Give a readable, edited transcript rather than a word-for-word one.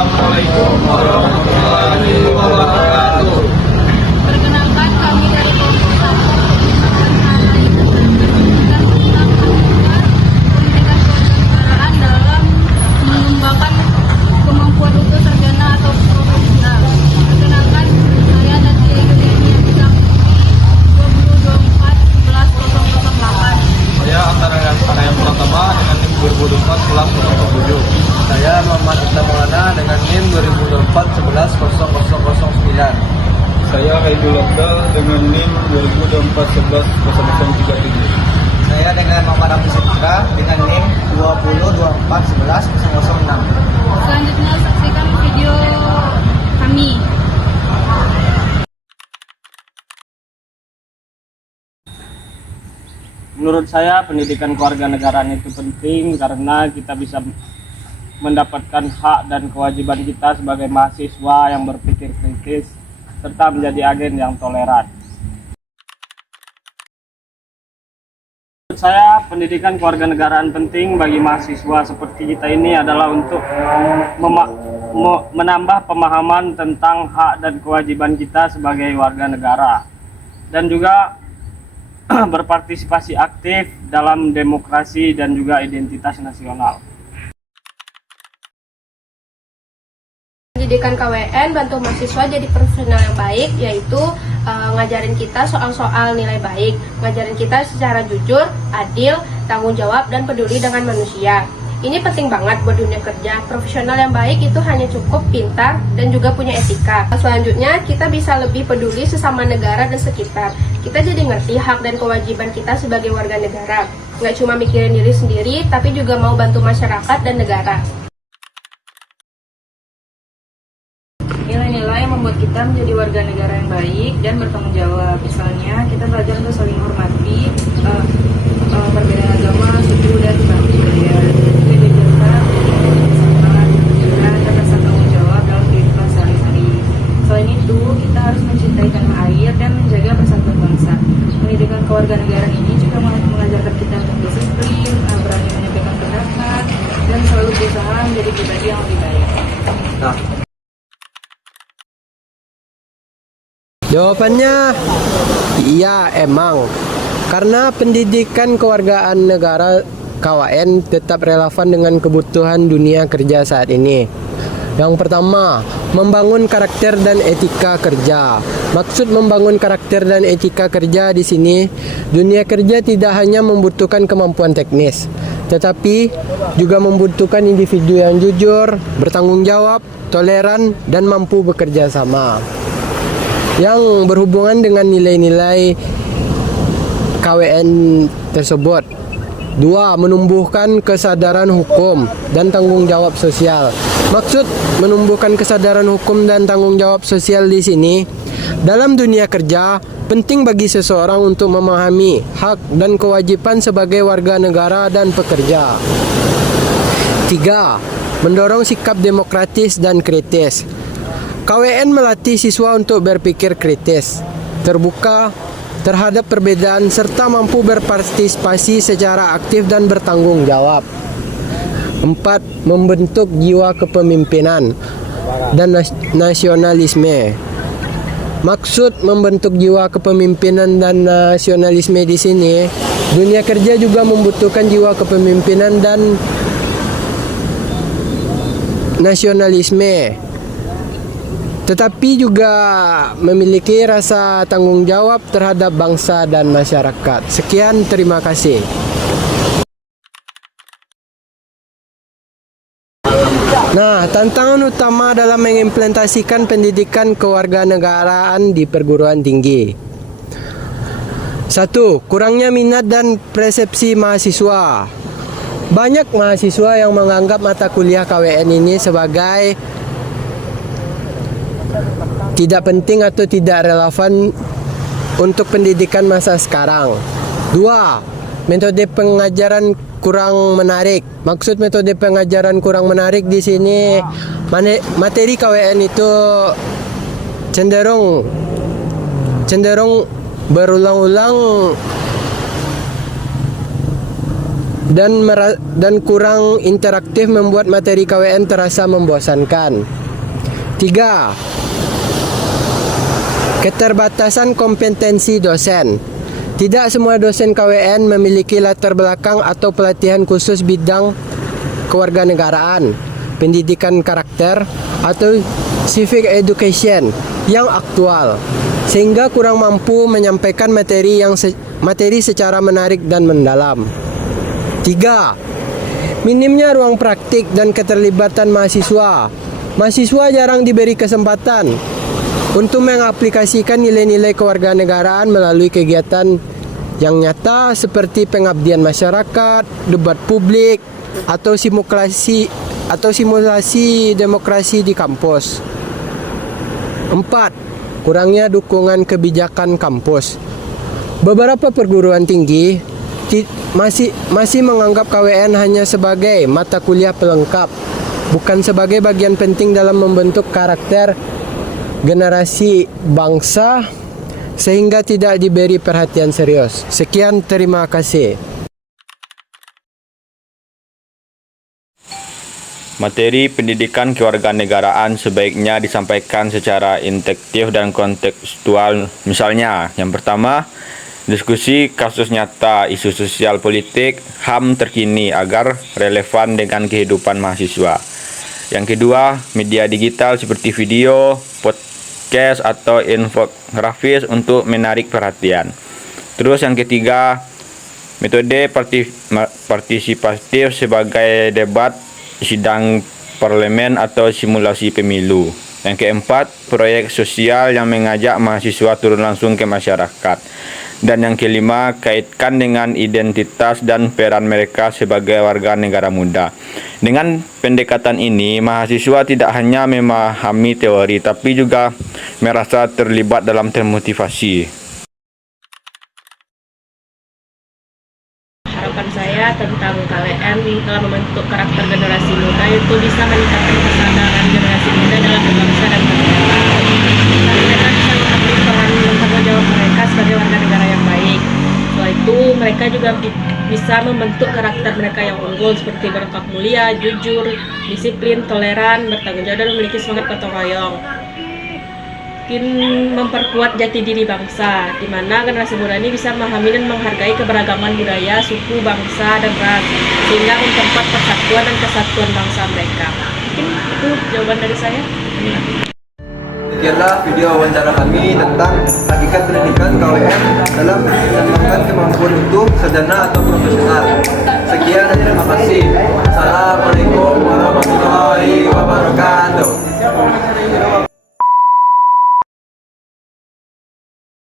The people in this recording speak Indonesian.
Assalamualaikum warahmatullahi wabarakatuh. Perkenalkan, kami dari kelompok 1 pendidikan kewarganegaraan dalam mengembangkan kemampuan utuh sarjana atau profesional. Perkenalkan, saya dari Indonesia Bidang 2024-11-008. Saya antara yang pertama dengan NIM 2024-11-007. Saya Muhammad Ita Maulana dengan NIM 2024-11-0009. Saya Haidul Abdal dengan NIM 2024-11-0037. Saya dengan Muhammad Abdul Seputra dengan NIM 2024-11-006. Selanjutnya saksikan video kami. Menurut saya pendidikan kewarganegaraan itu penting karena kita bisa mendapatkan hak dan kewajiban kita sebagai mahasiswa yang berpikir kritis serta menjadi agen yang toleran. Menurut saya pendidikan kewarganegaraan penting bagi mahasiswa seperti kita ini adalah untuk menambah pemahaman tentang hak dan kewajiban kita sebagai warga negara dan juga berpartisipasi aktif dalam demokrasi dan juga identitas nasional. Pendidikan KWN bantu mahasiswa jadi profesional yang baik, yaitu ngajarin kita soal-soal nilai baik, ngajarin kita secara jujur, adil, tanggung jawab, dan peduli dengan manusia. Ini penting banget buat dunia kerja. Profesional yang baik itu hanya cukup pintar dan juga punya etika. Selanjutnya, kita bisa lebih peduli sesama negara dan sekitar. Kita jadi ngerti hak dan kewajiban kita sebagai warga negara. Nggak cuma mikirin diri sendiri, tapi juga mau bantu masyarakat dan negara. Nilai-nilai yang membuat kita menjadi warga negara yang baik dan bertanggung jawab. Misalnya, kita belajar untuk saling menghormati perbedaan agama, suku, dan budaya. Selain itu, kita harus mencintai tanah air dan menjaga persatuan bangsa. Pendidikan kewarganegaraan ini juga mengajarkan kita untuk disiplin, berani menyampaikan pendapat, dan selalu berusaha menjadi pribadi yang lebih baik. Jawabannya iya, emang. Karena pendidikan kewargaan negara KWN tetap relevan dengan kebutuhan dunia kerja saat ini. Yang pertama, membangun karakter dan etika kerja. Maksud membangun karakter dan etika kerja di sini, dunia kerja tidak hanya membutuhkan kemampuan teknis, tetapi juga membutuhkan individu yang jujur, bertanggung jawab, toleran, dan mampu bekerja sama. Yang berhubungan dengan nilai-nilai KWN tersebut. 2. Menumbuhkan kesadaran hukum dan tanggung jawab sosial. Maksud menumbuhkan kesadaran hukum dan tanggung jawab sosial di sini, dalam dunia kerja, penting bagi seseorang untuk memahami hak dan kewajiban sebagai warga negara dan pekerja. 3. Mendorong sikap demokratis dan kritis. KWN melatih siswa untuk berpikir kritis, terbuka terhadap perbedaan serta mampu berpartisipasi secara aktif dan bertanggung jawab. 4. Membentuk jiwa kepemimpinan dan nasionalisme. Maksud membentuk jiwa kepemimpinan dan nasionalisme di sini, dunia kerja juga membutuhkan jiwa kepemimpinan dan nasionalisme, tetapi juga memiliki rasa tanggung jawab terhadap bangsa dan masyarakat. Sekian, terima kasih. Nah, tantangan utama dalam mengimplementasikan pendidikan kewarganegaraan di perguruan tinggi. 1. Kurangnya minat dan persepsi mahasiswa. Banyak mahasiswa yang menganggap mata kuliah KWN ini sebagai tidak penting atau tidak relevan untuk pendidikan masa sekarang. 2. Metode pengajaran kurang menarik. Maksud metode pengajaran kurang menarik di sini, materi KWN itu cenderung berulang-ulang dan kurang interaktif membuat materi KWN terasa membosankan. 3. Keterbatasan kompetensi dosen. Tidak semua dosen KWN memiliki latar belakang atau pelatihan khusus bidang kewarganegaraan, pendidikan karakter, atau civic education yang aktual, sehingga kurang mampu menyampaikan materi secara menarik dan mendalam. 3. Minimnya ruang praktik dan keterlibatan mahasiswa. Mahasiswa jarang diberi kesempatan untuk mengaplikasikan nilai-nilai kewarganegaraan melalui kegiatan yang nyata seperti pengabdian masyarakat, debat publik, atau simulasi demokrasi di kampus. 4. Kurangnya dukungan kebijakan kampus. Beberapa perguruan tinggi masih menganggap KWN hanya sebagai mata kuliah pelengkap, bukan sebagai bagian penting dalam membentuk karakter generasi bangsa, sehingga tidak diberi perhatian serius. Sekian, terima kasih. Materi pendidikan kewarganegaraan sebaiknya disampaikan secara interaktif dan kontekstual. Misalnya, yang pertama, diskusi kasus nyata, isu sosial politik, HAM terkini agar relevan dengan kehidupan mahasiswa. Yang kedua, media digital seperti video, podcast, atau infografis untuk menarik perhatian. Terus yang ketiga, metode partisipatif sebagai debat, sidang parlemen, atau simulasi pemilu. Yang keempat, proyek sosial yang mengajak mahasiswa turun langsung ke masyarakat. Dan yang kelima, kaitkan dengan identitas dan peran mereka sebagai warga negara muda. Dengan pendekatan ini, mahasiswa tidak hanya memahami teori, tapi juga merasa terlibat dalam termotivasi. Harapan saya tentang KWN dalam membentuk karakter generasi muda itu bisa meningkatkan kesadaran generasi muda dalam berbangsa dan bernegara. Mereka bisa mengambil peran dan tanggung jawab mereka sebagai warga negara yang baik. Selain itu, mereka juga bisa membentuk karakter mereka yang unggul seperti berakhlak mulia, jujur, disiplin, toleran, bertanggung jawab, dan memiliki semangat gotong royong. Mungkin memperkuat jati diri bangsa, di mana generasi muda ini bisa memahami dan menghargai keberagaman budaya, suku, bangsa, dan ras, sehingga memperkuat persatuan dan kesatuan bangsa mereka. Mungkin itu jawaban dari saya. Demikianlah video wawancara kami tentang hakikat pendidikan KWN dalam mengembangkan kemampuan untuk sarjana atau profesional. Sekian dan terima kasih.